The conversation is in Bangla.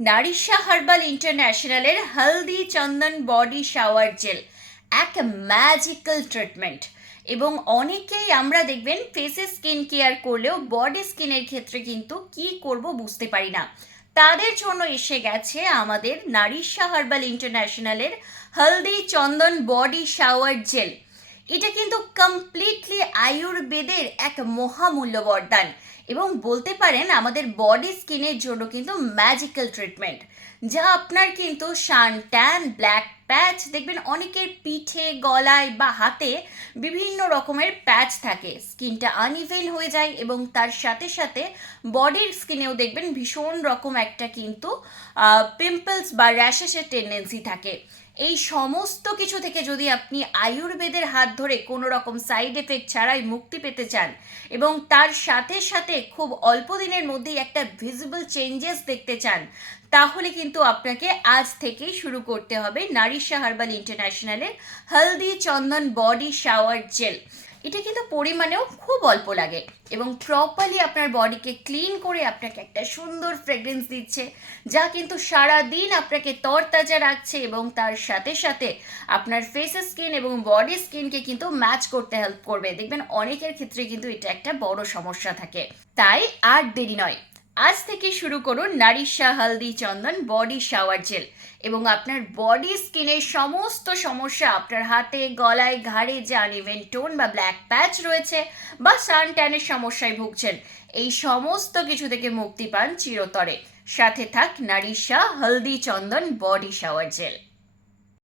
Narisha herbal ইন্টারন্যাশনালের Haldi Chandan body shower gel. এক ম্যাজিক্যাল ট্রিটমেন্ট এবং অনেকেই আমরা দেখবেন ফেসে স্কিন কেয়ার করলেও বডি স্কিনের ক্ষেত্রে কিন্তু কি করব বুঝতে পারি না। তাদের জন্য এসে গেছে আমাদের Narisha herbal ইন্টারন্যাশনালের Haldi Chandan body shower gel. এটা কিন্তু কমপ্লিটলি আয়ুর্বেদের এক মহামূল্য বরদান এবং বলতে পারেন আমাদের বডি স্কিনের জন্য কিন্তু ম্যাজিক্যাল ট্রিটমেন্ট যা আপনার কিন্তু সান ট্যান ব্ল্যাক প্যাচ দেখবেন অনেকের পিঠে, গলায় বা হাতে বিভিন্ন রকমের প্যাচ থাকে। স্কিনটা আনইভেন হয়ে যায় এবং তার সাথে সাথে বডির স্কিনেও দেখবেন ভীষণ রকম একটা কিন্তু পিম্পলস বা র্যাশেসের টেন্ডেন্সি থাকে। এই সমস্ত কিছু থেকে যদি আপনি আয়ুর্বেদের হাত ধরে কোনো রকম সাইড এফেক্ট ছাড়াই মুক্তি পেতে চান এবং তার সাথে সাথে খুব অল্প দিনের মধ্যেই একটা ভিজিবল চেঞ্জেস দেখতে চান, তাহলে কিন্তু আপনাকে আজ থেকেই শুরু করতে হবে Narisha herbal ইন্টারন্যাশনালের Haldi Chandan body shower gel এটা কিন্তু পরিমাণেও খুব অল্প লাগে এবং প্রপারলি আপনার বডিকে ক্লিন করে আপনাকে একটা সুন্দর ফ্রেগরেন্স দিচ্ছে, যা কিন্তু সারা দিন আপনাকে তরতাজা রাখছে এবং তার সাথে সাথে আপনার ফেসের স্কিন এবং বডি স্কিনকে কিন্তু ম্যাচ করতে হেল্প করবে। দেখবেন অনেকের ক্ষেত্রে কিন্তু এটা একটা বড় সমস্যা থাকে। তাই আর দেরি নয়। আজ থেকে শুরু করুন Narisha Haldi Chandan body shower gel এবং আপনার বডি স্কিনের সমস্ত সমস্যা আপনার হাতে, গলায়, ঘাড়ে যে আনইভেন টোন বা ব্ল্যাক প্যাচ রয়েছে বা সান ট্যানের সমস্যায় ভুগছেন, এই সমস্ত কিছু থেকে মুক্তি পান চিরতরে। সাথে থাক Narisha Haldi Chandan body shower gel.